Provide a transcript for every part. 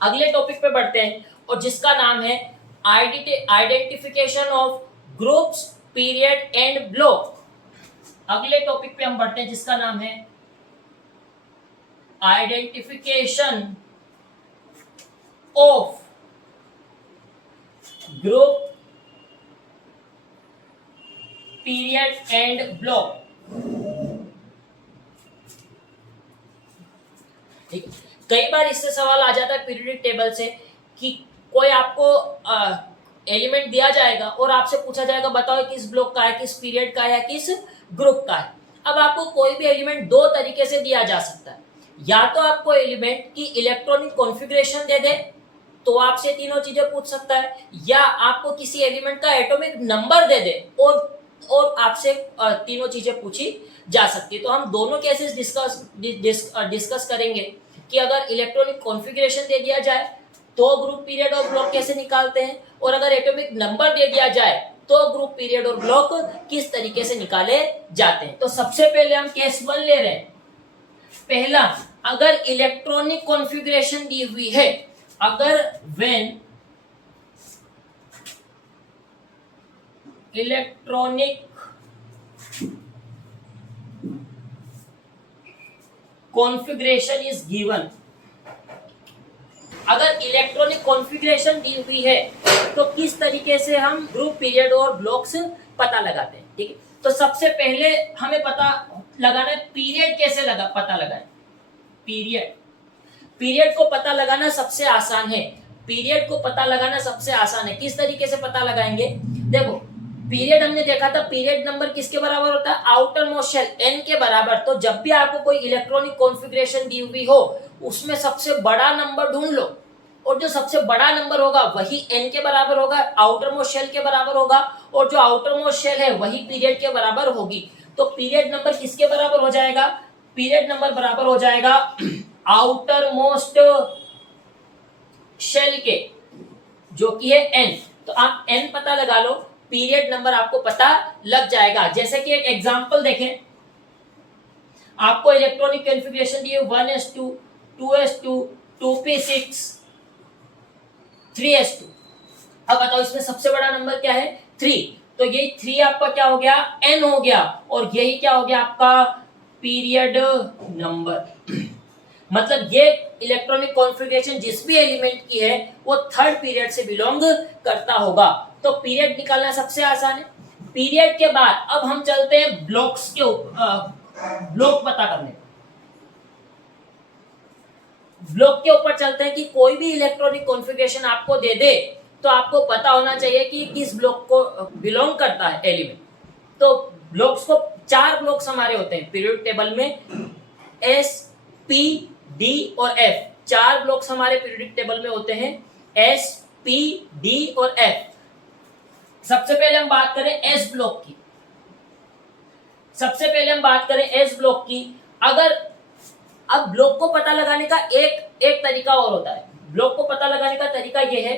अगले टॉपिक पे बढ़ते हैं और जिसका नाम है identification of groups, period and block. अगले टॉपिक पे हम बढ़ते हैं जिसका नाम है identification of group, period and block. ठीक, कई बार इससे सवाल आ जाता है पीरियोडिक टेबल से कि कोई आपको एलिमेंट दिया जाएगा और आपसे पूछा जाएगा बताओ किस ब्लॉक का है, किस पीरियड का है, किस ग्रुप का है। अब आपको कोई भी एलिमेंट दो तरीके से दिया जा सकता है, या तो आपको एलिमेंट की इलेक्ट्रॉनिक कॉन्फ़िगरेशन दे दे तो आपसे तीनों चीजें पूछ सकता है, या आपको किसी एलिमेंट का एटॉमिक नंबर दे दे और आपसे तीनों चीजें पूछी जा सकती है। तो हम दोनों केसेस डिस्कस करेंगे कि अगर इलेक्ट्रॉनिक कॉन्फ़िगरेशन दे दिया जाए तो ग्रुप, पीरियड और ब्लॉक कैसे निकालते हैं, और अगर एटॉमिक नंबर दे दिया जाए तो ग्रुप, पीरियड और ब्लॉक किस तरीके से निकाले जाते हैं। तो सबसे पहले हम केस 1 ले रहे हैं। पहला, अगर इलेक्ट्रॉनिक कॉन्फ़िगरेशन दी हुई है, अगर when electronic configuration is given, अगर इलेक्ट्रॉनिक कॉन्फ़िगरेशन दी हुई है तो किस तरीके से हम ग्रुप, पीरियड और ब्लॉक्स पता लगाते हैं। ठीक है, तो सबसे पहले हमें पता लगाना है पीरियड कैसे पता लगाएं। पीरियड को पता लगाना सबसे आसान है। पीरियड को पता लगाना सबसे आसान है। किस तरीके से पता लगाएंगे, देखो पीरियड हमने देखा था, पीरियड नंबर किसके बराबर होता है, आउटर मोस्ट शेल n के बराबर। तो जब भी आपको कोई इलेक्ट्रॉनिक कॉन्फ़िगरेशन दी हुई हो उसमें सबसे बड़ा नंबर ढूंढ लो, और जो सबसे बड़ा नंबर होगा वही n के बराबर होगा, आउटर मोस्ट शेल के बराबर होगा, और जो आउटर मोस्ट शेल है वही पीरियड के बराबर होगी। तो पीरियड नंबर किसके बराबर हो जाएगा, पीरियड नंबर बराबर हो जाएगा आउटर मोस्ट शेल के, जो कि है n। तो आप n पता लगा लो, पीरियड नंबर आपको पता लग जाएगा। जैसे कि एक एग्जांपल देखें, आपको इलेक्ट्रॉनिक कॉन्फ़िगरेशन दी है 1s2 2s2 2p6 3s2। अब बताओ इसमें सबसे बड़ा नंबर क्या है, 3। तो ये 3 आपका क्या हो गया, n हो गया, और यही क्या हो गया आपका पीरियड नंबर। मतलब ये इलेक्ट्रॉनिक कॉन्फ़िगरेशन जिस भी एलिमेंट की है वो थर्ड पीरियड से बिलोंग करता होगा। तो पीरियड निकालना सबसे आसान है। पीरियड के बाद अब हम चलते हैं ब्लॉक्स के ब्लॉक पता करने। ब्लॉक के ऊपर चलते हैं कि कोई भी इलेक्ट्रॉनिक कॉन्फ़िगरेशन आपको दे दे तो आपको पता होना चाहिए कि किस ब्लॉक को बिलोंग करता है एलिमेंट। तो ब्लॉक्स को 4 ब्लॉक्स हमारे होते हैं पीरियड टेबल में, S, P, D और F। 4 ब्लॉक्स हमारे पीरियडिक टेबल में होते हैं, S, P, D और F। सबसे पहले हम बात करें S ब्लॉक की। अगर अब ब्लॉक को पता लगाने का एक तरीका और होता है। ब्लॉक को पता लगाने का तरीका यह है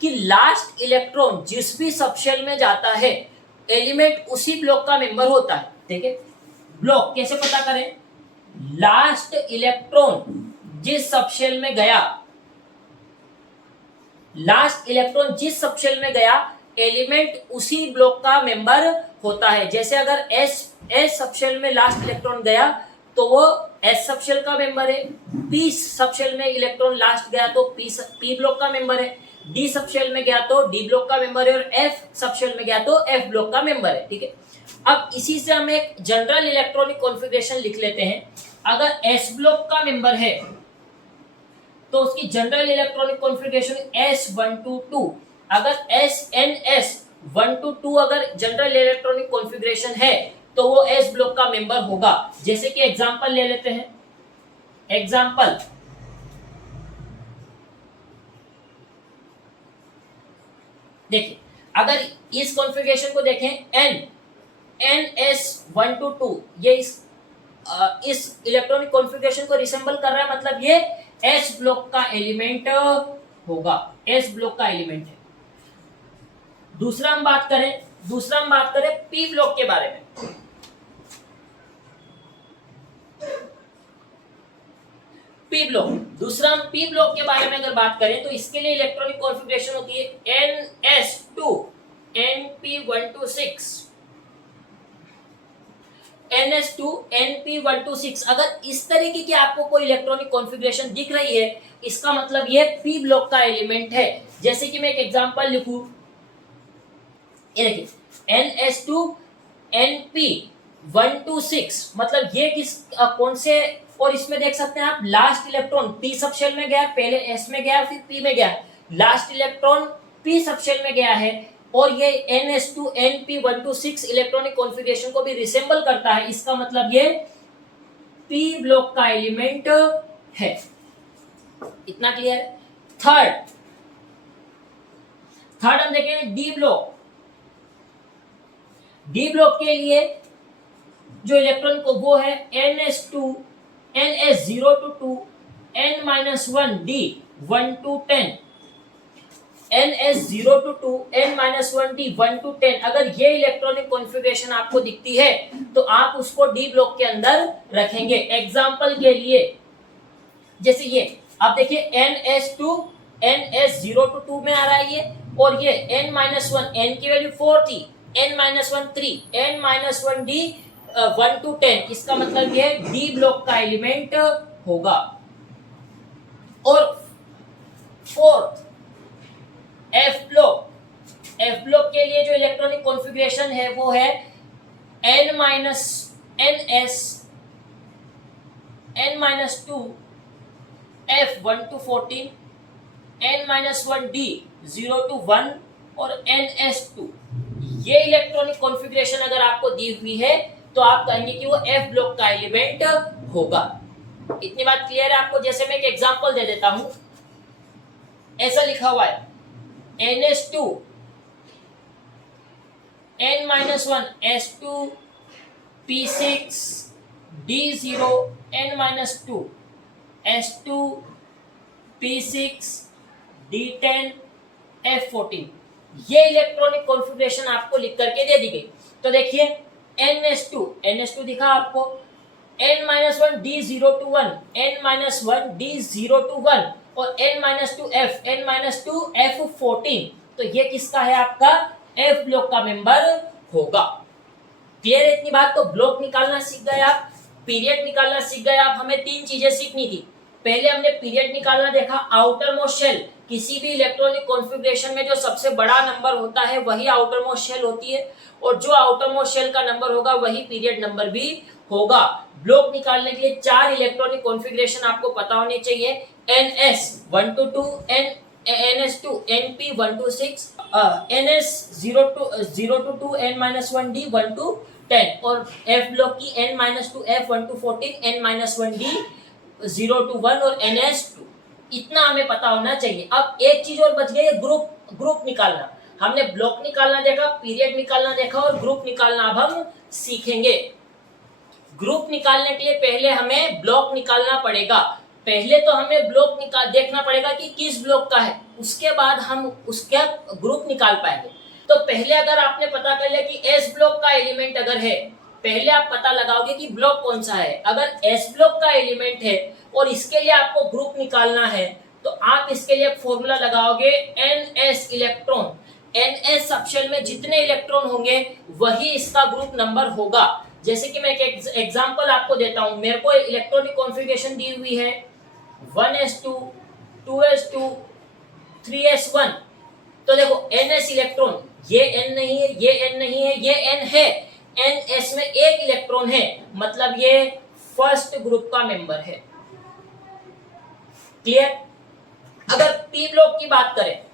कि लास्ट इलेक्ट्रॉन जिस भी सबशेल में जाता है एलिमेंट उसी ब्लॉक का मेंबर होता है। ठीक है, ब्लॉक कैसे पता करें, लास्ट इलेक्ट्रॉन जिस सबशेल में गया एलिमेंट उसी ब्लॉक का मेंबर होता है। जैसे अगर S सबशेल में लास्ट इलेक्ट्रॉन गया तो वो S सबशेल का मेंबर है, P सबशेल में इलेक्ट्रॉन लास्ट गया तो P ब्लॉक का मेंबर है, D सबशेल में गया तो D ब्लॉक का मेंबर है, और F सबशेल में गया तो F ब्लॉक का मेंबर है। ठीक है, अब इसी से हम एक जनरल इलेक्ट्रॉनिक कॉन्फ़िगरेशन लिख लेते हैं। अगर S ब्लॉक का मेंबर है तो उसकी जनरल इलेक्ट्रॉनिक कॉन्फ़िगरेशन S122। अगर SNS122 अगर जनरल इलेक्ट्रॉनिक कॉन्फ़िगरेशन है तो वो S ब्लॉक का मेंबर होगा। जैसे कि एग्जांपल ले लेते हैं, एग्जांपल देखिए, अगर इस कॉन्फ़िगरेशन को देखें NS122, ये इस इलेक्ट्रॉनिक कॉन्फ़िगरेशन को रिसेंबल कर रहा है, मतलब ये S ब्लॉक का एलिमेंट होगा, S ब्लॉक का एलिमेंट है। दूसरा हम बात करें P ब्लॉक के बारे में। P block. दूसरा हम पी ब्लॉक के बारे में अगर बात करें तो इसके लिए इलेक्ट्रॉनिक कॉन्फ़िगरेशन होती है NS2 NP126 NS2 NP126। अगर इस तरीके की आपको कोई इलेक्ट्रॉनिक कॉन्फ़िगरेशन दिख रही है, इसका मतलब ये पी ब्लॉक का एलिमेंट है। जैसे कि मैं एक एग्जांपल लिखूं, ये देखिए NS2 NP126, मतलब ये कौन से, और इसमें देख सकते हैं आप last electron P subshell में गया, पहले एस में गया फिर पी में गया, last electron P subshell में गया है, और ये NS2 NP126 इलेक्ट्रॉनिक कॉन्फ़िगरेशन को भी रिसेंबल करता है। इसका मतलब ये पी ब्लॉक का एलिमेंट है। इतना क्लियर? थर्ड हम देखेंगे डी ब्लॉक। डी ब्लॉक के लिए जो इलेक्ट्रॉन को वो है NS2 NS0 to 2 N-1D 1 to 10 NS0 to 2 N-1D 1 to 10। अगर ये इलेक्ट्रॉनिक कॉन्फ़िगरेशन आपको दिखती है तो आप उसको डी ब्लॉक के अंदर रखेंगे। एग्जांपल के लिए जैसे ये आप देखिए NS2 NS0 to 2 में आ रहा है ये, और ये N-1 N की वैल्यू 4 थी, N-1 3 N-1D 1 to 10। इसका मतलब ये डी ब्लॉक का एलिमेंट होगा। और फोर्थ एफ ब्लॉक के लिए जो इलेक्ट्रॉनिक कॉन्फ़िगरेशन है वो है N-NS N-2 F 1 to 14 N-1D 0 to 1 और NS2। ये इलेक्ट्रॉनिक कॉन्फ़िगरेशन अगर आपको दी हुई है तो आप कहेंगे कि वो एफ ब्लॉक का एलिमेंट होगा। इतनी बात क्लियर है आपको? जैसे मैं एक एग्जांपल दे देता हूं, ऐसा लिखा हुआ है NS2 N-1 S2 P6 D0 N-2 S2 P6 D10 F14। ये इलेक्ट्रॉनिक कॉन्फ़िगरेशन आपको लिख करके दे दी गई। तो देखिए NS2 दिखा आपको, N-1 D0 to 1 N-1 D0 to 1 और N-2 F14। तो ये किसका है? आपका F ब्लॉक का मेंबर होगा। क्लियर है इतनी बात? तो ब्लॉक निकालना सीख गए आप, पीरियड निकालना सीख गए आप। हमें तीन चीजें सीखनी थी। पहले हमने पीरियड निकालना देखा, आउटर मोस्ट शेल। किसी भी इलेक्ट्रॉनिक कॉन्फ़िगरेशन में जो सबसे बड़ा नंबर होता है वही आउटर मोस्ट शेल होती है, और जो आउटर मोस्ट शेल का नंबर होगा वही पीरियड नंबर भी होगा। ब्लॉक निकालने के लिए 4 इलेक्ट्रॉनिक कॉन्फ़िगरेशन आपको पता होने चाहिए। NS 1 to 2 NS2 NP126 NS0 to 2 N-1D 1 to 10 और F ब्लॉक की N-2 F 1 to 14 N-1D 0 to 1 और NS2। इतना हमें पता होना चाहिए। अब एक चीज और बच गई है, ग्रुप निकालना। हमने ब्लॉक निकालना देखा, पीरियड निकालना देखा और ग्रुप निकालना अब हम सीखेंगे। ग्रुप निकालने के लिए पहले हमें ब्लॉक निकालना पड़ेगा। पहले तो हमें ब्लॉक देखना पड़ेगा कि किस ब्लॉक का है, उसके बाद हम उसका ग्रुप निकाल पाएंगे। तो पहले अगर आपने पता कर लिया कि एस ब्लॉक का एलिमेंट अगर है, पहले आप पता लगाओगे कि ब्लॉक कौन सा है। अगर एस ब्लॉक का एलिमेंट है और इसके लिए आपको ग्रुप निकालना है तो आप इसके लिए फॉर्मूला लगाओगे NS इलेक्ट्रॉन। NS सबशेल में जितने इलेक्ट्रॉन होंगे वही इसका ग्रुप नंबर होगा। जैसे कि मैं एक एग्जांपल आपको देता हूं, मेरे को इलेक्ट्रॉनिक कॉन्फ़िगरेशन दी हुई है 1s2 2s2 3s1। तो देखो NS इलेक्ट्रॉन, ये N नहीं है, ये N नहीं है, ये N है। NS में एक इलेक्ट्रॉन है, मतलब ये फर्स्ट ग्रुप का मेंबर है। क्लियर? अगर पी ब्लॉक की बात करें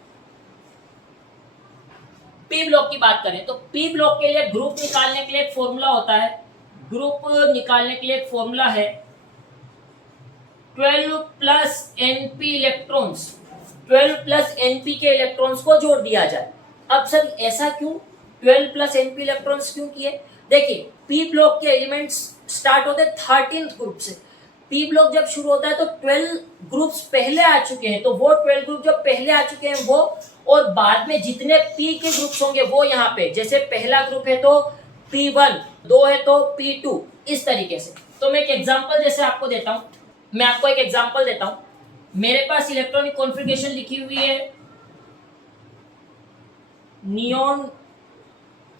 तो पी ब्लॉक के लिए ग्रुप निकालने के लिए एक फॉर्मूला होता है। ग्रुप निकालने के लिए एक फॉर्मूला है 12 plus NP electrons. 12 plus NP के इलेक्ट्रॉन्स को जोड़ दिया जाए। अब सर ऐसा क्यों 12 प्लस NP इलेक्ट्रॉन्स क्यों किए? देखिए पी ब्लॉक के एलिमेंट्स स्टार्ट होते 13th ग्रुप से। पी ब्लॉक जब शुरू होता है तो 12 ग्रुप्स पहले आ चुके हैं, तो वो 12 ग्रुप जो पहले आ चुके हैं वो, और बाद में जितने पी के ग्रुप्स होंगे वो यहाँ पे, जैसे पहला ग्रुप है तो P1, 2 है तो P2, इस तरीके से। तो मैं एक एग्जांपल जैसे आपको देता हूं, मैं आपको एक एग्जांपल देता हूं। मेरे पास इलेक्ट्रॉनिक कॉन्फ़िगरेशन लिखी हुई है नियॉन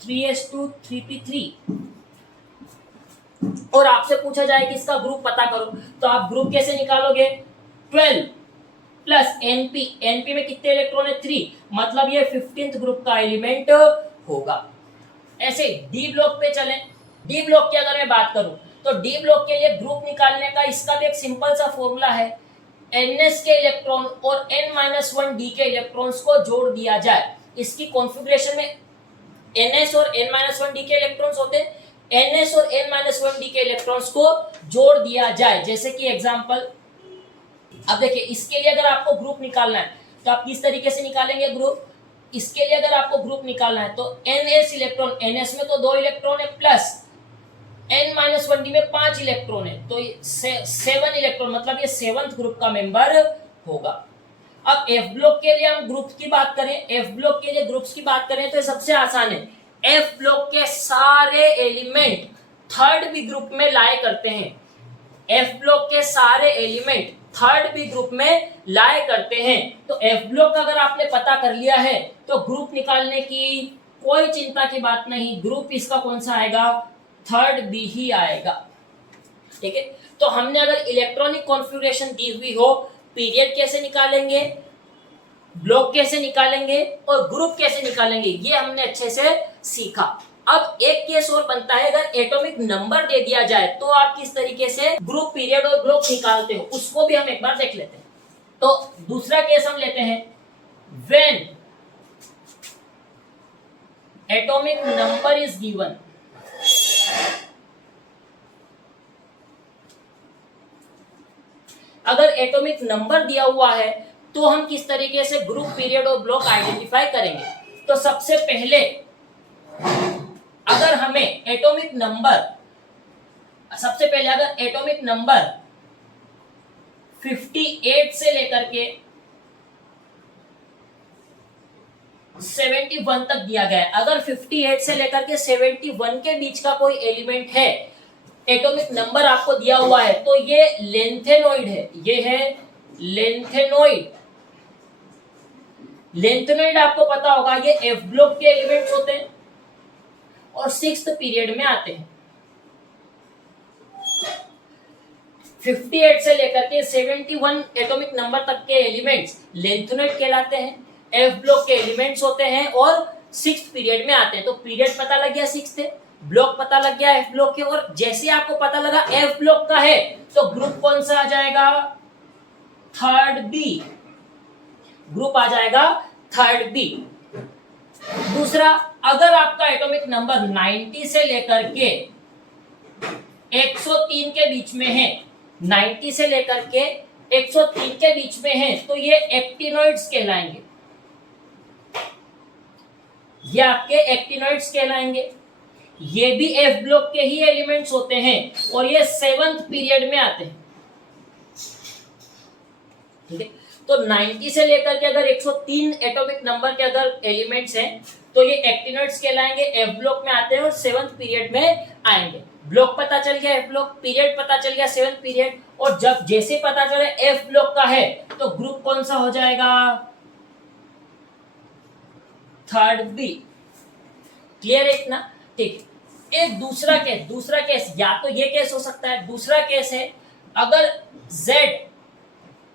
3s2 3p3 और आपसे पूछा जाए कि इसका ग्रुप पता करो, तो आप ग्रुप कैसे निकालोगे? 12 प्लस एनपी, एनपी में कितने इलेक्ट्रॉन है? 3, मतलब ये 15th ग्रुप का एलिमेंट होगा। ऐसे डी ब्लॉक पे चलें। डी ब्लॉक की अगर मैं बात करूं तो डी ब्लॉक के लिए ग्रुप निकालने का इसका भी एक सिंपल सा फॉर्मूला है, ns के इलेक्ट्रॉन और n-1 डी के इलेक्ट्रॉन्स को जोड़ दिया जाए। इसकी कॉन्फ़िगरेशन में ns और n-1 डी के इलेक्ट्रॉन्स होते हैं, ns और n-1 डी के इलेक्ट्रॉन्स को जोड़ दिया जाए। जैसे कि एग्जांपल, अब देखिए इसके लिए अगर आपको ग्रुप निकालना है तो आप किस तरीके से निकालेंगे ग्रुप? इसके लिए अगर आपको ग्रुप निकालना है तो ns इलेक्ट्रॉन, ns में तो 2 इलेक्ट्रॉन है, प्लस n-1 डी में 5 इलेक्ट्रॉन है, तो 7 इलेक्ट्रॉन, मतलब ये 7th ग्रुप का मेंबर होगा। अब एफ ब्लॉक के लिए हम ग्रुप की बात करें, एफ ब्लॉक के लिए ग्रुप्स की बात करें तो सबसे आसान है। एफ ब्लॉक के सारे एलिमेंट थर्ड बी ग्रुप में लाए करते हैं। एफ ब्लॉक के सारे एलिमेंट थर्ड बी ग्रुप में लाए करते हैं। तो एफ ब्लॉक का अगर आपने पता कर लिया है तो ग्रुप निकालने की कोई चिंता की बात नहीं, ग्रुप इसका कौन सा आएगा? थर्ड बी ही आएगा। ठीक है, तो हमने अगर इलेक्ट्रॉनिक कॉन्फ़िगरेशन दी हुई हो, पीरियड कैसे निकालेंगे, ब्लॉक कैसे निकालेंगे और ग्रुप कैसे निकालेंगे, ये हमने अच्छे से सीखा। अब एक केस और बनता है, अगर एटॉमिक नंबर दे दिया जाए तो आप किस तरीके से ग्रुप, पीरियड और ब्लॉक निकालते हो, उसको भी हम एक बार देख लेते हैं। तो दूसरा केस हम लेते हैं, when atomic number is given, अगर एटॉमिक नंबर दिया हुआ है तो हम किस तरीके से ग्रुप, पीरियड और ब्लॉक आइडेंटिफाई करेंगे? तो सबसे पहले अगर हमें एटॉमिक नंबर, सबसे पहले अगर एटॉमिक नंबर 58 से लेकर के 71 तक दिया गया है, अगर 58 से लेकर के 71 के बीच का कोई एलिमेंट है, एटॉमिक नंबर आपको दिया हुआ है, तो ये लेंथेनॉइड है, ये है लेंथेनॉइड। लेंथेनॉइड आपको पता होगा ये एफ ब्लॉक के एलिमेंट्स होते हैं और 6th पीरियड में आते हैं। 58 से लेकर के 71 एटॉमिक नंबर तक के एलिमेंट्स लेंथेनॉइड कहलाते हैं, एफ ब्लॉक के एलिमेंट्स होते हैं और 6th पीरियड में आते हैं। तो पीरियड पता लग गया 6 थे, ब्लॉक पता लग गया एफ ब्लॉक के, और जैसे आपको पता लगा एफ ब्लॉक का है तो ग्रुप कौन सा आ जाएगा? थर्ड बी, ग्रुप आ जाएगा थर्ड बी। दूसरा, अगर आपका एटॉमिक नंबर 90 से लेकर के 103 के बीच में है, 90 से लेकर के 103 के बीच में है, तो ये एक्टिनॉइड्स कहलाएंगे, ये आपके एक्टिनॉइड्स कहलाएंगे। ये भी एफ ब्लॉक के ही एलिमेंट्स होते हैं और ये 7th पीरियड में आते हैं। ठीक है, तो 90 से लेकर के अगर 103 एटॉमिक नंबर के अगर एलिमेंट्स हैं तो ये एक्टिनॉइड्स कहलाएंगे, एफ ब्लॉक में आते हैं और 7th पीरियड में आएंगे। ब्लॉक पता चल गया एफ ब्लॉक, पीरियड पता चल गया 7th पीरियड, और जब जैसे पता चले एफ ब्लॉक का है तो ग्रुप कौन सा हो जाएगा? Third B. क्लियर है इतना? ठीक। एक दूसरा केस या तो ये केस हो सकता है, दूसरा केस है अगर Z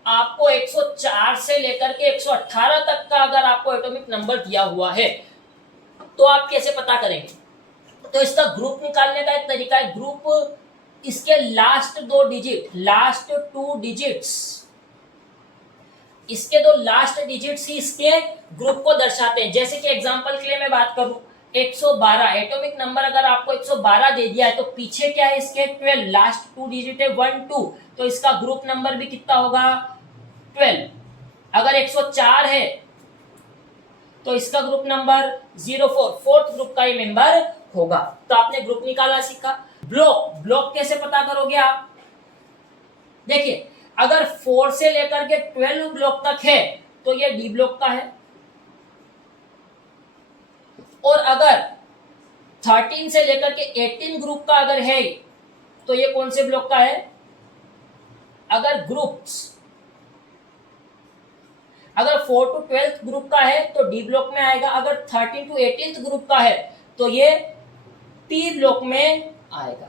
आपको 104 से लेकर के 118 तक का अगर आपको एटॉमिक नंबर दिया हुआ है तो आप कैसे पता करेंगे? तो इसका ग्रुप निकालने का एक तरीका है, ग्रुप इसके लास्ट 2 डिजिट, लास्ट 2 डिजिट्स, इसके 2 लास्ट डिजिट्स ही इसके ग्रुप को दर्शाते हैं। जैसे कि एग्जांपल के लिए मैं बात करूं 112, एटॉमिक नंबर अगर आपको 112 दे दिया है तो पीछे क्या है इसके? 12, लास्ट 2 डिजिट है 1 2, तो इसका ग्रुप नंबर भी कितना होगा? 12। अगर 104 है तो इसका ग्रुप नंबर 04, 4th ग्रुप का ही मेंबर होगा। तो आपने ग्रुप निकाला सीखा। ब्लॉक कैसे पता करोगे आप? देखिए, अगर 4 से लेकर के 12 ब्लॉक तक है तो ये डी ब्लॉक का है, और अगर 13 से लेकर के 18 ग्रुप का अगर है तो ये कौन से ब्लॉक का है? अगर ग्रुप्स अगर 4 to 12th ग्रुप का है तो डी ब्लॉक में आएगा, अगर 13 to 18th ग्रुप का है तो ये पी ब्लॉक में आएगा।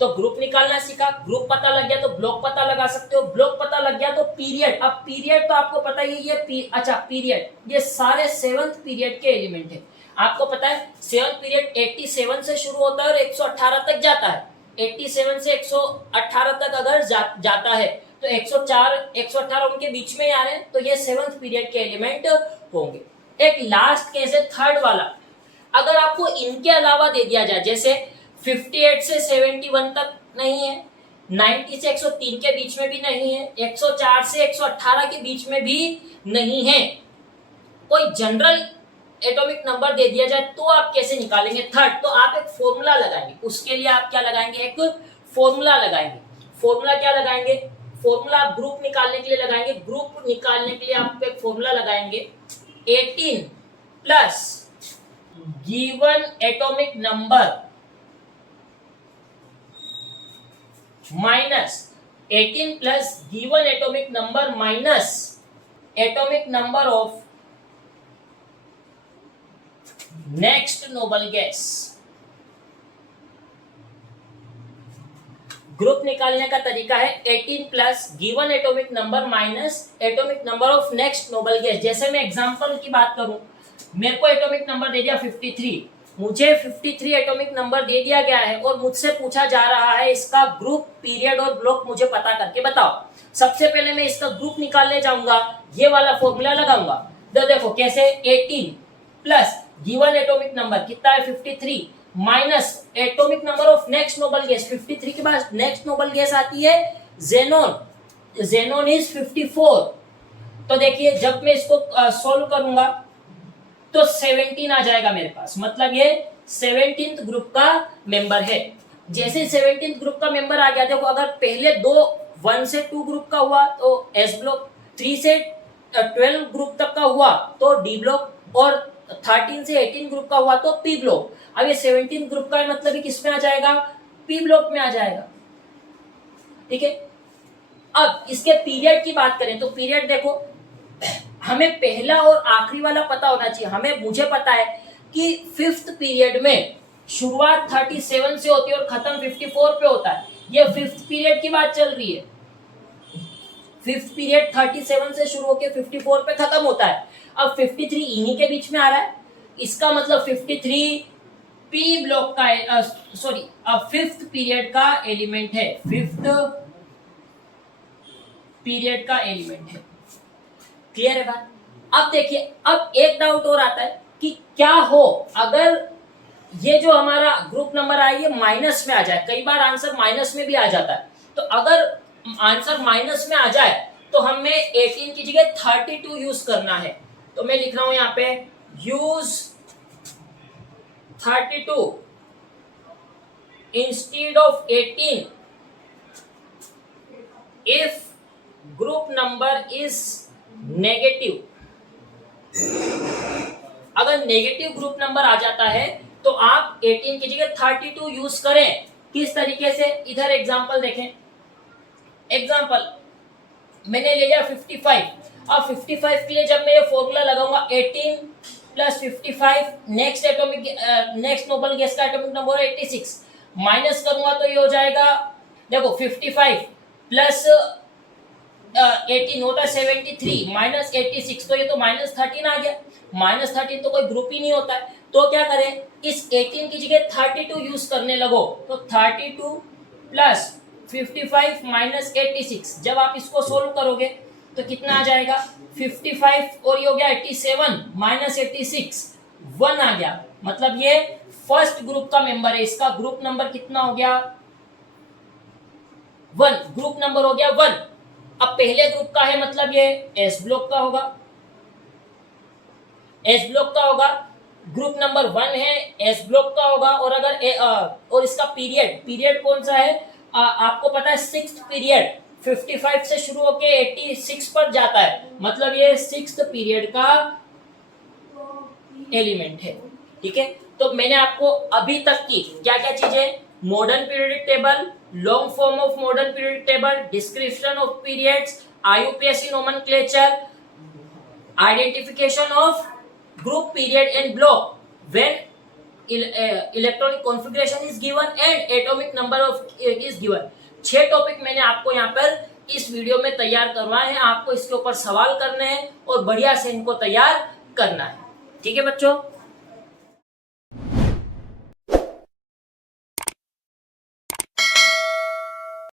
तो ग्रुप निकालना सीखा, ग्रुप पता लग गया तो ब्लॉक पता लगा सकते हो, ब्लॉक पता लग गया तो पीरियड। अब पीरियड तो आपको पता ही है, पीरियड ये सारे 7th पीरियड के एलिमेंट है। आपको पता है 7th पीरियड 87 से शुरू होता है और 118 तक जाता है। 87 से 118 तक अगर जाता है तो 104 118 उनके बीच में ही आ रहे हैं, तो ये 7th पीरियड के एलिमेंट होंगे। एक लास्ट केस है थर्ड वाला, अगर आपको इनके अलावा दे दिया जाए, जैसे 58 से 71 तक नहीं है, 90 से 103 के बीच में भी नहीं है, 104 से 118 के बीच में भी नहीं है, कोई जनरल एटॉमिक नंबर दे दिया जाए तो आप कैसे निकालेंगे थर्ड? तो आप एक फॉर्मूला लगाएंगे। उसके लिए आप क्या लगाएंगे? एक फॉर्मूला लगाएंगे। फॉर्मूला क्या लगाएंगे? फॉर्मूला आप ग्रुप निकालने के लिए लगाएंगे। ग्रुप निकालने के लिए आप एक फॉर्मूला लगाएंगे 18 plus given atomic number minus 18 plus given atomic number minus atomic number of next noble gas. Group निकालने का तरीका है 18 plus given atomic number minus atomic number of next noble gas. जैसे मैं एग्जांपल की बात करूं, मेरे को एटॉमिक नंबर दे दिया 53, मुझे 53 एटॉमिक नंबर दे दिया गया है और मुझसे पूछा जा रहा है इसका ग्रुप, पीरियड और ब्लॉक मुझे पता करके बताओ। सबसे पहले मैं इसका ग्रुप निकालने जाऊंगा, ये वाला फॉर्मूला लगाऊंगा। तो देखो कैसे, 18 प्लस गिवन एटॉमिक नंबर कितना है 53 minus atomic number of next noble gas. 53 के बाद नेक्स्ट नोबल गैस आती है जेनॉन, जेनॉन इज 54। तो देखिए जब मैं इसको सॉल्व करूंगा तो 17 आ जाएगा मेरे पास, मतलब ये 17th ग्रुप का मेंबर है। जैसे 17th ग्रुप का मेंबर आ गया, देखो अगर पहले दो 1 से 2 ग्रुप का हुआ तो एस ब्लॉक, 3 से 12 ग्रुप तक का हुआ तो डी ब्लॉक, और 13 से 18 ग्रुप का हुआ तो पी ब्लॉक। अब ये 17 ग्रुप का मतलब किस में आ जाएगा? पी ब्लॉक में आ जाएगा। ठीक है, अब इसके पीरियड की बात करें तो पीरियड देखो, हमें पहला और आखिरी वाला पता होना चाहिए। मुझे पता है कि 5th पीरियड में शुरुआत 37 से होती है और खत्म 54 पे होता है। ये 5th पीरियड की बात चल रही है। 5th पीरियड 37 से शुरू होकर 54 पे खत्म होता है। अब 53 इन्हीं के बीच में आ रहा है, इसका मतलब 53 पी ब्लॉक का, अब 5th पीरियड का एलिमेंट है, 5th पीरियड का एलिमेंट है। क्लियर है बात? अब देखिए, अब एक डाउट और आता है कि क्या हो अगर ये जो हमारा ग्रुप नंबर आए ये माइनस में आ जाए। कई बार आंसर माइनस में भी आ जाता है, तो अगर आंसर माइनस में आ जाए तो हमें 18 की जगह 32 यूज करना है। तो मैं लिख रहा हूं यहां पे use 32 instead of 18 if group number is negative. अगर नेगेटिव ग्रुप नंबर आ जाता है तो आप 18 की जगह 32 यूज करें। किस तरीके से? इधर एग्जांपल देखें। एग्जांपल मैंने ले लिया 55। अब 55 के लिए जब मैं ये फॉर्मूला लगाऊंगा 18 प्लस 55 नेक्स्ट नोबल गैस का एटॉमिक नंबर 86, माइनस करूंगा तो ये हो जाएगा, देखो 55 प्लस 18 होता है 73 माइनस 86, तो ये तो -13 आ गया। -13 तो कोई ग्रुप ही नहीं होता है। तो क्या करें, इस 18 की जगह 32 यूज करने लगो। तो 32 प्लस 55 माइनस 86, जब आप इसको सोल्व करोगे तो कितना आ जाएगा? 55 और ये हो गया 87 माइनस 86, 1 आ गया। मतलब ये फर्स्ट ग्रुप का मेंबर है। इसका ग्रुप नंबर कितना हो गया? 1। ग्रुप नंबर हो गया 1। अब पहले ग्रुप का है, मतलब ये एस ब्लॉक का होगा, एस ब्लॉक का होगा। ग्रुप नंबर 1 है, एस ब्लॉक का होगा। और अगर और इसका पीरियड कौन सा है? आपको पता है 6th पीरियड 55 से शुरू होके 86 पर जाता है, मतलब ये 6th पीरियड का एलिमेंट है। ठीक है, तो मैंने आपको अभी तक की क्या क्या चीजें modern periodic table, long form of modern periodic table, description of periods, IUPAC nomenclature, identification of group, period and block, when electronic configuration is given and atomic number of is given। 6 topic मैंने आपको यहाँ पर इस video में तैयार करवाए हैं। आपको इसके ऊपर सवाल करने हैं और बढ़िया से इनको तैयार करना है। ठीक है बच्चों।